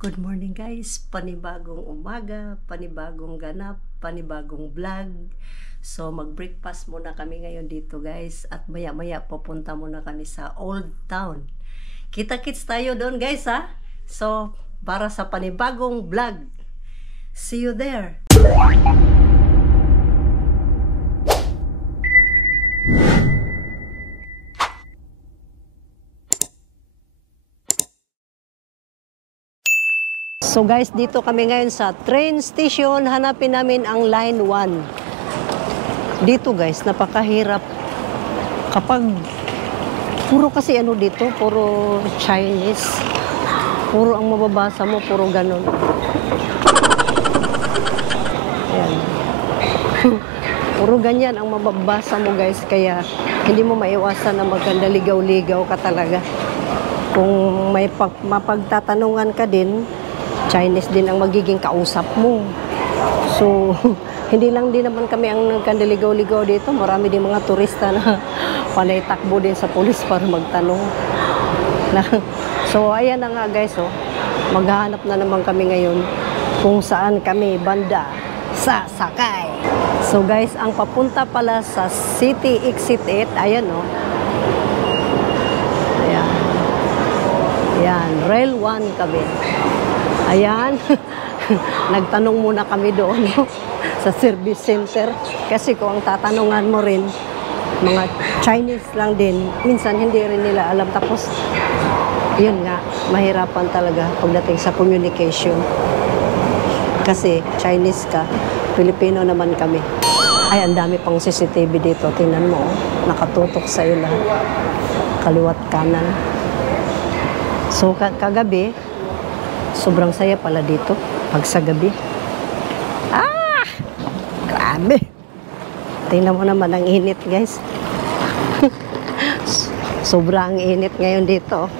Good morning guys, panibagong umaga, panibagong ganap, panibagong vlog. So mag-breakfast muna kami ngayon dito guys at maya-maya pupunta muna kami sa Old Town. Kita-kits tayo doon guys ha. So para sa panibagong vlog. See you there. So guys, dito kami ngayon sa train station. Hanapin namin ang line 1. Dito guys, napakahirap. Kapag puro kasi ano dito, puro Chinese. Puro ang mababasa mo, puro ganun. Ayan. Puro ganyan ang mababasa mo guys. Kaya hindi mo maiwasan na maganda ligaw-ligaw ka talaga. Kung may mapagtatanungan ka din, Chinese din ang magiging kausap mo. So, hindi lang din naman kami ang nagkandaligaw-ligaw dito. Marami din mga turista na panay takbo din sa pulis para magtanong. So, ayan na nga guys. Oh. Maghahanap na naman kami ngayon kung saan kami banda sasakay. So guys, ang papunta pala sa City Exit 8. Ayan oh. Ayan. Ayan. Rail 1 kami. Ayan, nagtanong muna kami doon sa service center. Kasi kung ang tatanungan mo rin, mga Chinese lang din, minsan hindi rin nila alam. Tapos, yun nga, mahirapan talaga pagdating sa communication. Kasi Chinese ka, Filipino naman kami. Ay, ang dami pang CCTV dito. Tingnan mo, nakatutok sa'yo lahat. Kaliwat kanan. So, kagabi, sobrang saya pala dito pag sa gabi. Ah! Grabe! Tingnan mo naman ang init, guys. Sobrang init ngayon dito.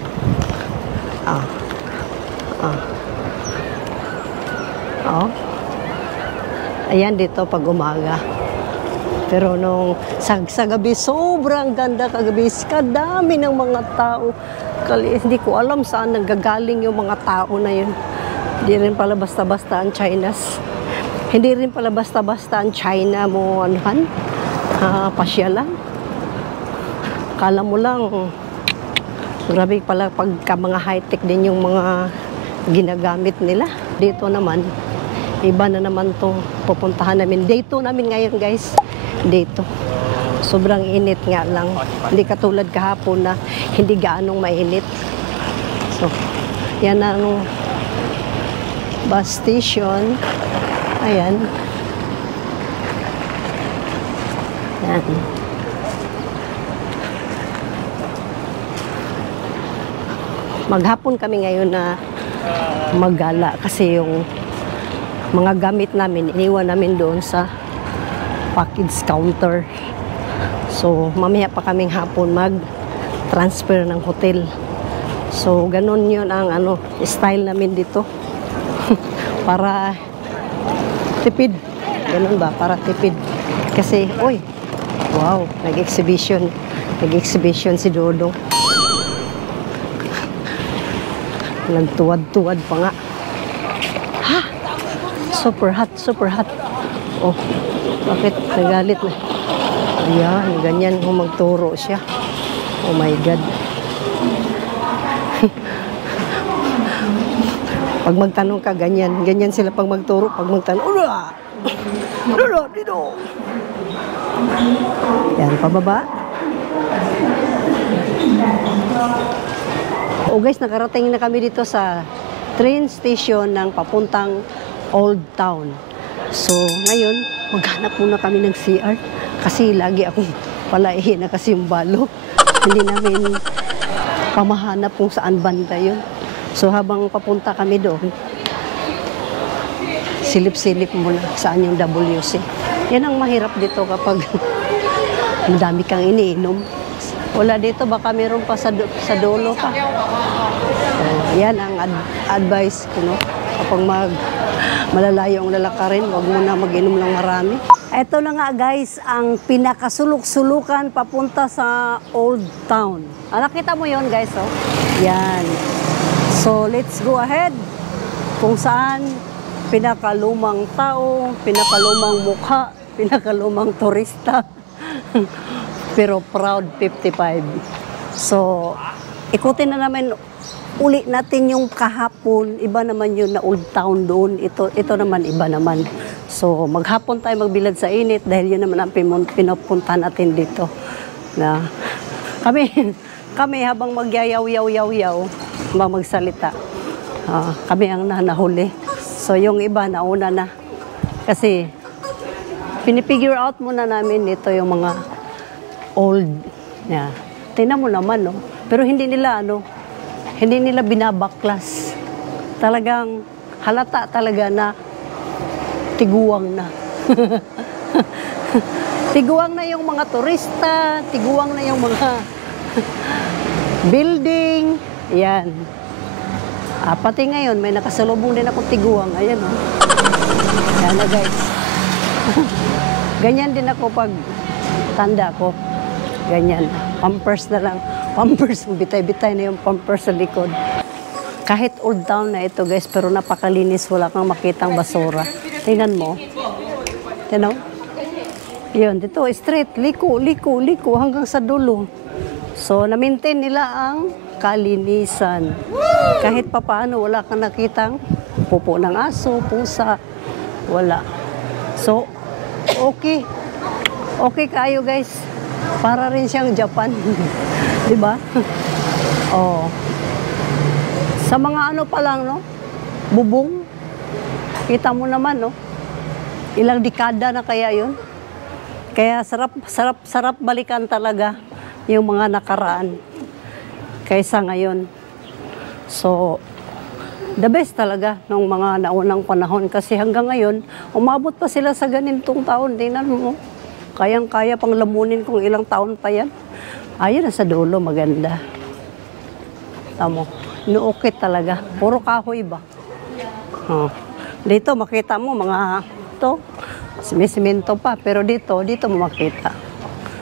Ah. Ah. Oh. Ayan dito pag umaga. Pero nung sa gabi, sobrang ganda kagabi. Kadami ng mga tao. Hindi ko alam saan nanggagaling yung mga tao na yun. Hindi rin pala basta-basta ang Chinas. Hindi rin pala basta-basta ang China mo anuhan. Pasyalan. Kala mo lang, grabe pala pagka mga high-tech din yung mga ginagamit nila. Dito naman, iba na naman itong pupuntahan namin. Dito namin ngayon guys. Dito. Sobrang init nga lang. Hindi katulad kahapon na hindi gaanong mainit. So, yan ang bus station. Ayan. Yan. Maghapon kami ngayon na maggala kasi yung mga gamit namin, iniwan namin doon sa package counter. So, mamaya pa kaming hapon mag-transfer ng hotel. So, ganun yun ang style namin dito. Para tipid. Ganun ba? Para tipid. Kasi, oy, wow, nag-exhibition. Nag-exhibition si Dodong. Nagtuwad-tuwad pa nga. Ha? Super hot, super hot. Oh, bakit nagalit na? Ayan, ganyan kung magturo siya. Oh my God. Pag magtanong ka, ganyan. Ganyan sila pag magturo. Pag magtanong, ula! Ula, dito! Yan, pababa. Oh guys, nakarating na kami dito sa train station ng papuntang Old Town. So, ngayon, maghanap muna kami ng CR. Kasi lagi akong palaihin na kasi yung balo. Hindi namin pamahanap kung saan banda yun. So habang papunta kami doon, silip-silip muna saan yung WC. Yan ang mahirap dito kapag madami kang iniinom. Wala dito, baka meron pa sa dulo pa. So, yan ang advice ko, no? Kapag malalayo ang lalakarin, huwag mo na mag-inom ng marami. Ito na nga guys, ang pinakasulok-sulukan papunta sa Old Town. Nakita mo yon guys, oh? Yan. So, let's go ahead. kung saan pinakalumang tao, pinakalumang mukha, pinakalumang turista. Pero proud 55. So, ikutin na namin uli natin yung kahapon. Iba naman yun na Old Town doon. Ito naman, iba naman. So, maghapon tayo magbilad sa init dahil yun naman ang pinupunta natin dito. Na kami habang magyayaw-yaw-yaw-yaw, magsalita. Kami ang nahuli. So, yung iba, nauna na. Kasi, pinipigure out muna namin ito yung mga old. Yeah. Tingnan mo naman, no? Pero hindi nila binabaklas. Talagang halata talaga na tiguang na. Tiguang na yung mga turista, tiguang na yung mga building. Yan. Pati ngayon, may nakasalubong din akong tiguang. Ayan, oh. Yan na, guys. Ganyan din ako pag tanda ko. Ganyan. Pampers na lang. Pampers. Bitay-bitay na yung pampers sa likod. Kahit Old Town na ito, guys, pero napakalinis. Wala kang makitang basura. Tingnan mo. Tingnan mo. Yun, dito, straight. Liko hanggang sa dulo. So, na-maintain nila ang kalinisan. Kahit papaano, wala kang nakitang pupo ng aso, pusa, wala. So, okay. Okay kayo, guys. Para rin siyang Japan. Diba? Oh. Sa mga ano pa lang, no? Bubong. Kita mo naman, no? Ilang dekada na kaya yun. Kaya sarap balikan talaga yung mga nakaraan kaysa ngayon. So, the best talaga ng mga naunang panahon kasi hanggang ngayon, umabot pa sila sa ganitong taon. Tingnan mo, kayang-kaya pang lamunin kung ilang taon pa yan. Ayun, sa dulo, maganda. Tamo, inuukit talaga. Puro kahoy ba? Dito, makita mo, mga to, may simento pa, pero dito mo makita.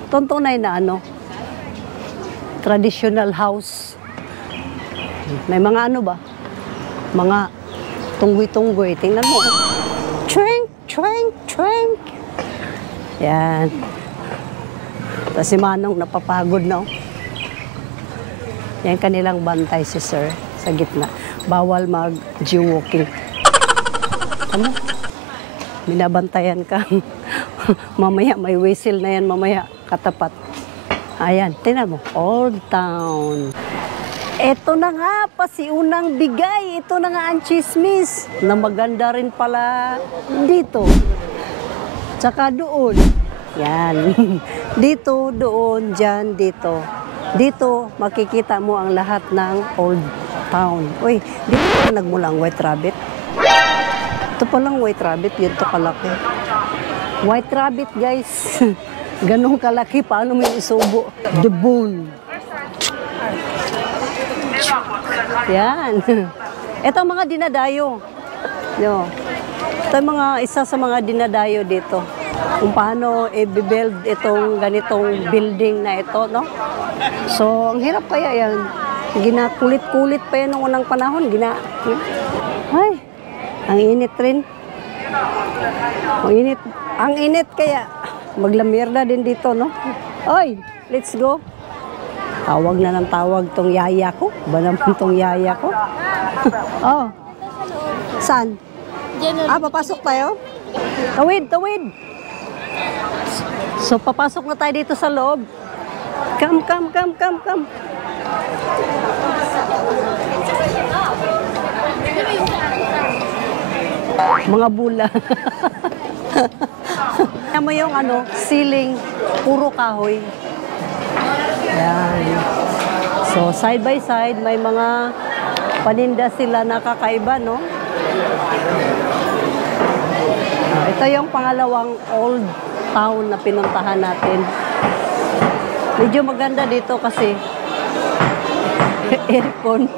Tuntunay na ano, traditional house. May mga ano ba? Mga tunggoy-tunggoy. Tingnan mo. Chwenk. Yan. Tapos si Manong napapagod na. Yan kanilang bantay si Sir sa gitna. Bawal mag-geowalking. Ano? Binabantayan ka. Mamaya may whistle na yan mamaya katapat. Ayan, tingnan mo. Old Town. Ito na nga, pasiunang bigay. Ito na nga ang chismis na maganda rin pala dito. Tsaka doon. Yan. Dito, doon, dyan, dito. Dito, makikita mo ang lahat ng Old Town. Uy, dito na nagmula ang White Rabbit. Ito palang White Rabbit, yun to kalaki. White Rabbit, guys. Ganong kalaki, paano mo isubo? The bone. Yan. Ito mga dinadayo. Yo. Ito mga isa sa mga dinadayo dito. Kung paano i-build itong ganitong building na ito, no? So, ang hirap kaya yan. Ginakulit-kulit pa yan noong unang panahon. Ay, ang init rin. Ang init kaya. Maglamirda din dito, no? Oy, let's go. Tawag na ng tawag tong yaya ko. Ba naman tong yaya ko? Oh. Saan? Papasok tayo? Tawid. So, papasok na tayo dito sa loob. Come. Mga bula. Alam mo yung ceiling, puro kahoy. Ayan. So, side by side, may mga paninda sila nakakaiba, no? Ito yung pangalawang Old Town na pinuntahan natin. Medyo maganda dito kasi aircon.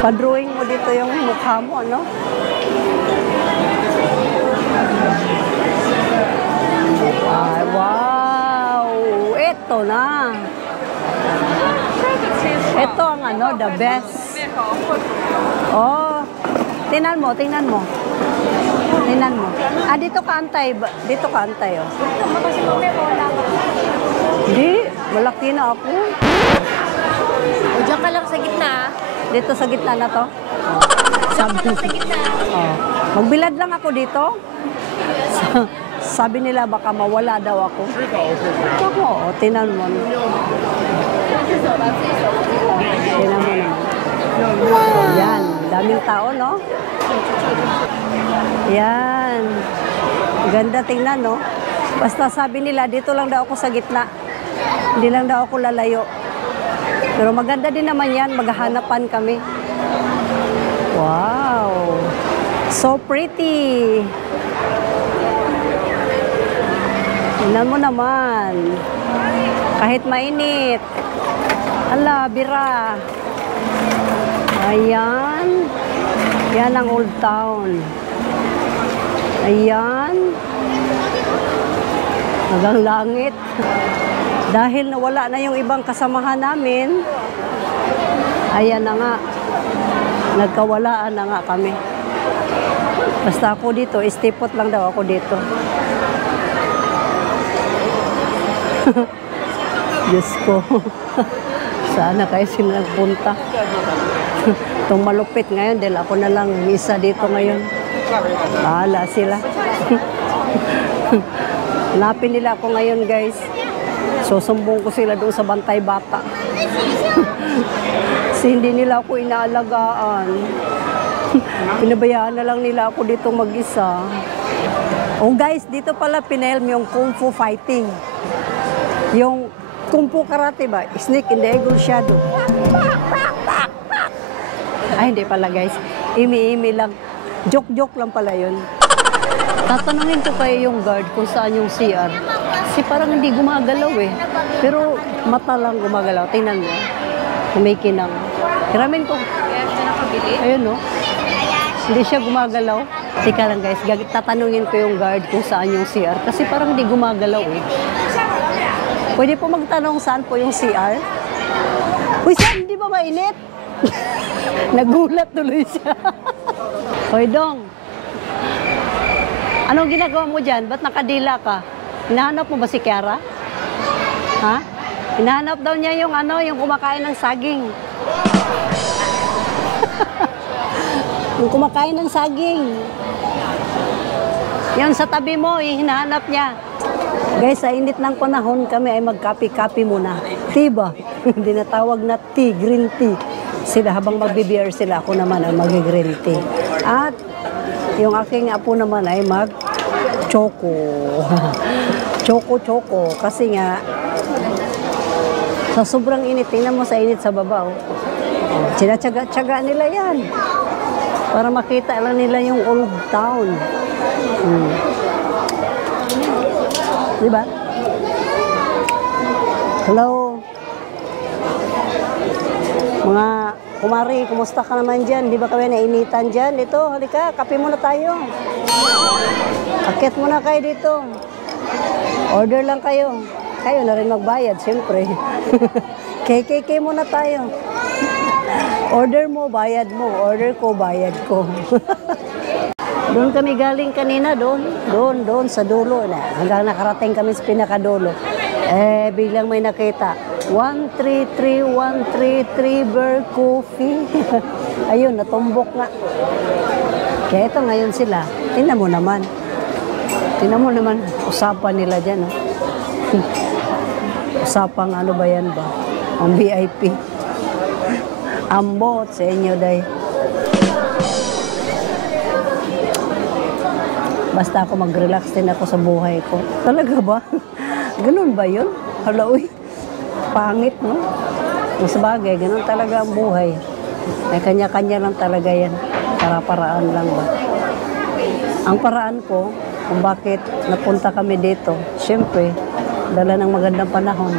Pa-drawing mo dito yung mukha mo, ano? Ay, wow! Ito na. Ito ang the best. Oh, Tingnan mo, tingnan mo. Tingnan mo. Ah, dito ka antay. Dito ka antay, oh. Hindi, malaki na ako. O, dyan ka lang sa gitna. Dito sa gitna na to. Dyan ka lang sa gitna. Oh. Magbilad lang ako dito. Sabi nila baka mawala daw ako. Ako, oh, tingnan mo. Tingnan mo naman. Wow. Yan, daming tao, no? Yan. Ganda tingnan, no? Basta sabi nila, dito lang daw ako sa gitna. Hindi lang daw ako lalayo. Pero maganda din naman yan, maghahanapan kami. Wow! So pretty! Tingnan mo naman. Kahit mainit. Ala, bira. Ayan. Yan ang Old Town. Ayan. Hanggang langit. Dahil nawala na yung ibang kasamahan namin, ayan na nga. Nagkawalaan na nga kami. Basta ako dito, istipot lang daw ako dito. Diyos ko. Sana kayo sila nagpunta. Itong malupit ngayon, dahil ako na lang isa dito ngayon. Bahala sila. Hanapin nila ako ngayon, guys. Susumbong ko sila doon sa Bantay Bata. Kasi hindi nila ako inaalagaan. Pinabayaan na lang nila ako dito mag-isa. Oh guys, dito pala pinelm yung Kung Fu fighting. Yung Kung Fu karate ba? Snake in the Eagle Shadow. Ay, hindi pala guys. Imi-imi lang. Joke-joke lang pala yun. Tatanungin ko kayo yung guard kung saan yung CR. Kasi parang hindi gumagalaw eh. Pero mata lang gumagalaw. Tingnan mo. Kumikinang. Hiramin ko. Ayun no. Hindi siya gumagalaw. Tika lang guys. Tatanungin ko yung guard kung saan yung CR. Kasi parang hindi gumagalaw eh. Pwede po magtanong saan po yung CR? Uy, saan? Hindi ba mainit? Nagulat tuloy siya. Hoy, Dong. Anong ginagawa mo dyan? Ba't nakadila ka? Hinahanap mo ba si Kiara? Ha? Hinahanap daw niya yung yung kumakain ng saging. Yung kumakain ng saging. Yung sa tabi mo, hinahanap niya. Guys, sa init ng panahon kami ay magkapi-kapi muna. Tea ba? Hindi na tawag na tea, green tea. Sila habang magbe-beer sila, ako naman ay mag-green tea. At yung aking apo naman ay mag-choco. Choco-choco. Kasi nga, sa sobrang init, tingnan mo sa init sa baba. Oh. Sinatsaga-tsaga nila yan. Para makita lang nila yung Old Town. Diba? Hello? Mga kumari, kumusta ka naman dyan? Di ba kami nainitan dyan? Dito, halika, kape muna tayo. Akit muna kayo dito. Order lang kayo. Kayo na rin magbayad, siyempre. KKK muna tayo. Order mo, bayad mo. Order ko, bayad ko. Doon kami galing kanina, doon sa dulo na. Hanggang nakarating kami sa pinakadulo. Biglang may nakita. 133 Bear Coffee. Ayun, natumbok nga. Kaya ito ngayon sila. Tingnan mo naman. Tingnan mo naman, usapan nila dyan. Oh. Usapang ano ba yan ba? Ang VIP. Ambot sa inyo, day. Basta ako mag-relax din ako sa buhay ko. Talaga ba? Ganun ba yun? Hala, uy. Pangit, no? Mas bagay, ganun talaga ang buhay. May kanya-kanya lang talaga yan. Para-paraan lang ba? Ang paraan ko, kung bakit napunta kami dito, siyempre, dala ng magandang panahon.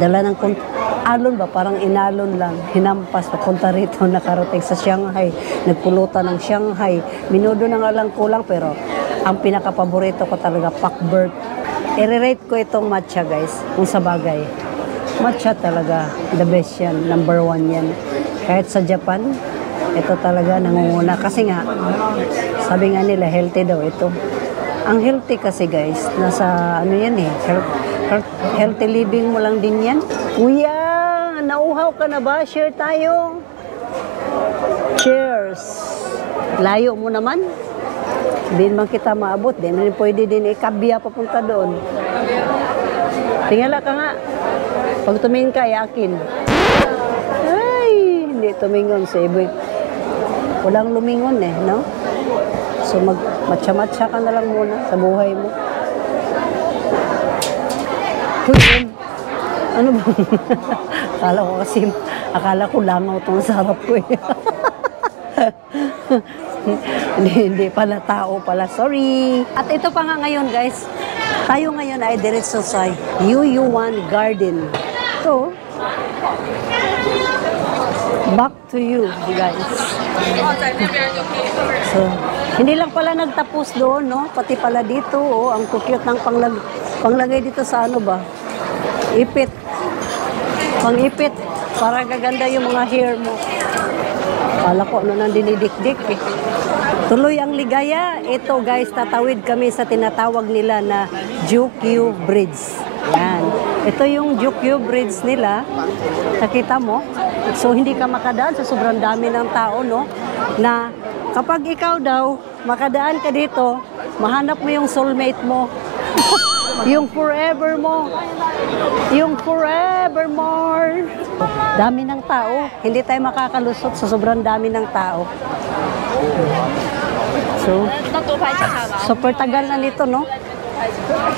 Dala ng alon ba? Parang inalon lang. Hinampas, papunta rito, nakarating sa Shanghai. Nagpulutan ng Shanghai. Minudo na nga lang kulang, pero ang pinaka-paborito ko talaga, Pakbert. I-rate ko itong matcha, guys, kung sa bagay. Matcha talaga, the best yan. Number 1 yan. Kahit sa Japan, Ito talaga nangunguna. Kasi nga, sabi nga nila, healthy daw ito. Ang healthy kasi guys, nasa ano yan eh, healthy living mo lang din yan. Kuya, nauhaw ka na ba? Share tayo. Cheers. Layo mo naman. Hindi naman kita maabot. Hindi naman pwede din ikabya papunta doon. Tingala ka nga. Pag tumingin ka, yakin. Ay, hindi tumingon sa iba. Walang lumingon eh, no? So matcha-matcha ka na lang muna sa buhay mo. Huy, ano ba? Akala ko langaw itong sarap ko eh. hindi pala tao pala. Sorry. At ito pa nga ngayon guys. Tayo ngayon ay diretso sa Yuyuan Garden. So, back to you guys. So, hindi lang pala nagtapos doon, no? Pati pala dito, oh, ang cute ng panglagay dito sa ano ba? Ipit. Pang-ipit. Para gaganda yung mga hair mo. Kala ko ano nang dinidikdik eh. Tuloy ang ligaya. Ito guys, tatawid kami sa tinatawag nila na Jukyu Bridge. Yan. Ito yung Jukyu Bridge nila. Nakita mo? So hindi ka makadaan sa sobrang dami ng tao, no? Na kapag ikaw daw, makadaan ka dito, mahanap mo yung soulmate mo. Yung forever mo. Yung forevermore. Dami ng tao. Hindi tayo makakalusot sa sobrang dami ng tao. So, super tagal na nito, no?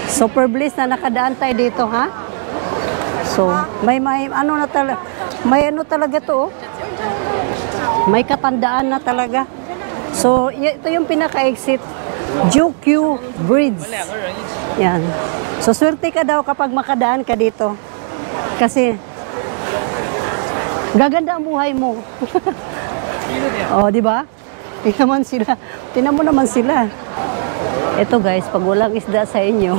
Super bliss na nakadaan tayo dito, ha? So, may ano na talaga, may ano talaga to, oh. May katandaan na talaga. So, ito yung pinaka-exit, Jukyu Bridge. Yan. So, swerte ka daw kapag makadaan ka dito. Kasi, gaganda ang buhay mo. Oh, di ba? Tingnan mo naman sila. Ito guys, pag walang isda sa inyo,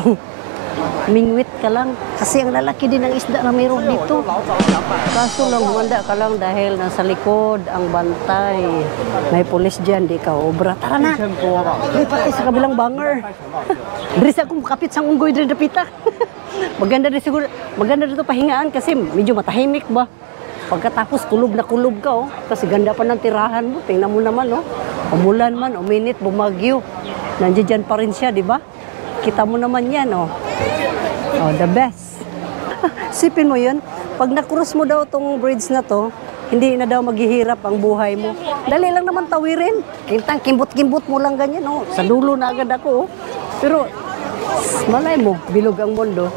mingwit ka lang. Kasi ang lalaki din ng isda na mayroon dito. Kaso lang, humanda ka lang dahil nasa likod ang bantay. May pulis dyan, di ka obra. Tara na! Di pati sa kabilang banger. Dari sa akong kapit sa unggoy din napita. Maganda rin siguro. Maganda dito pahingaan kasi medyo matahimik ba. Pagkatapos kulog na kulog ka, oh. Kasi ganda pa ng tirahan mo. Tingnan mo naman, oh. Umulan man, uminit, bumagyo. Nandiyan dyan pa rin siya, di ba? Kita mo naman yan, oh. Oh, the best. Sipin mo yun, pag na-cross mo daw tong bridge na to, hindi na daw maghihirap ang buhay mo. Dali lang naman tawirin. Kintang kimbot-kimbot mo lang ganyan, oh. Sa dulo na agad ako, oh. Pero, malay mo, bilog ang mundo.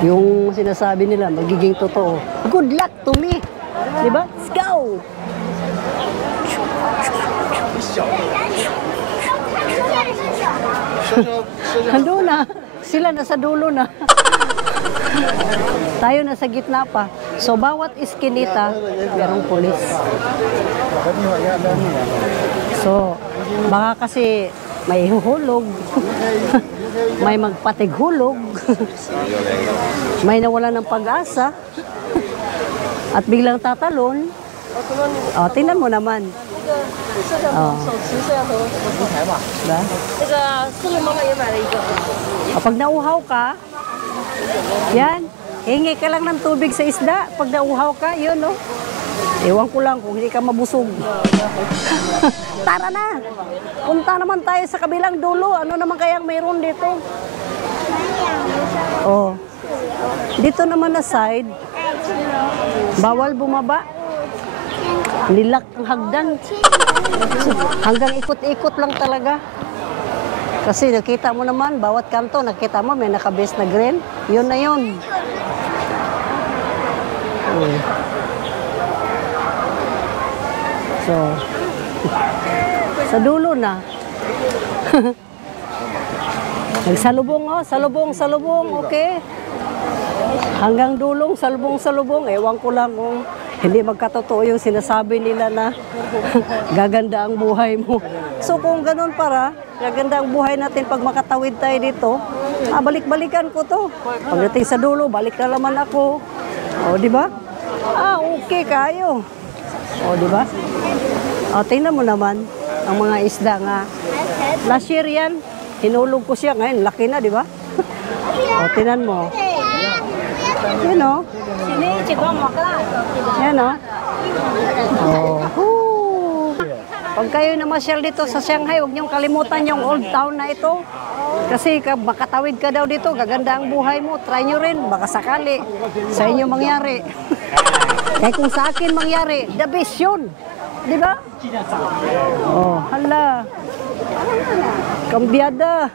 Yung sinasabi nila, magiging totoo. Good luck to me. Diba? Let's go! Hando na. Sila nasa dulo na. Tayo nasa gitna pa. So, bawat iskinita, merong pulis. So, baka kasi may huhulog. May magpatighulog. May nawala ng pag-asa. At biglang tatalon. Oh, tingnan mo naman. Oh. Diba? Pag nauhaw ka, yan, hingi ka lang ng tubig sa isda. Pag nauhaw ka, yun, no? Ewan ko lang kung hindi ka mabusog. Tara na! Punta naman tayo sa kabilang dulo. Ano naman kayang mayroon dito? Oh. Dito naman na side, bawal bumaba. Nilak ang hagdan. Hanggang ikot-ikot lang talaga. Kasi nakita mo naman, bawat kanto, nakita mo may nakabase na green. Yun na yun. So, sa dulo na. Nagsalubong, oh. Salubong, okay. Hanggang dulong, salubong. Ewan ko lang kung hindi magkatotoo yung sinasabi nila na gaganda ang buhay mo. So kung ganun para, gaganda ang buhay natin pag makatawid tayo dito, balik-balikan ko to. Pagdating sa dulo, balik na naman ako. O, di ba? Okay kayo. O, di ba? O, tingnan mo naman ang mga isda nga. Last year yan, hinulog ko siya. Ngayon, laki na, di ba? O, tingnan mo. Yan o. Yan o. Oh. Pag kayo namasyal dito sa Shanghai, huwag niyong kalimutan yung old town na ito. Kasi makatawid ka daw dito, gaganda ang buhay mo. Try nyo rin, baka sakali sa inyo mangyari. Kaya kung sa akin mangyari, the best yun. Di ba? Oh, hala. Kambyada.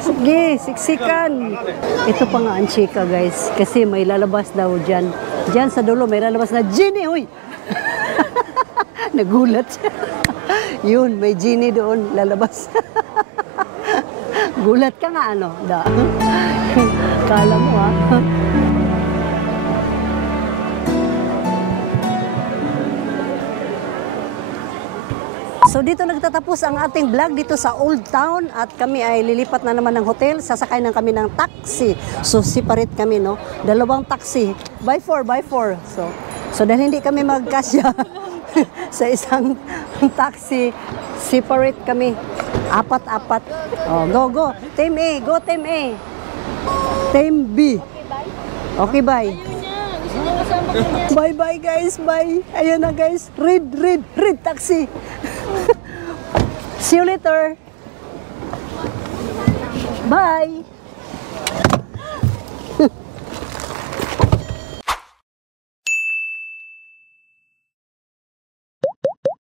Sige, siksikan. Ito pa nga ang chika, guys. Kasi may lalabas daw dyan. Dyan sa dulo, may lalabas na genie. Uy! Nagulat siya. Yun, may genie doon lalabas. Gulat ka nga, ano? Da. Kala mo, ha? So dito nagtatapos ang ating vlog dito sa Old Town at kami ay lilipat na naman ng hotel. Sasakay na kami ng taxi. So separate kami, no? Dalawang taxi. By 4. So dahil hindi kami magkasya sa isang taxi, separate kami. Apat-apat. Oh, go. Team A, go Team A. Team B. Okay, bye. Bye guys, bye. Ayun na guys. Read taxi. See you later. Bye.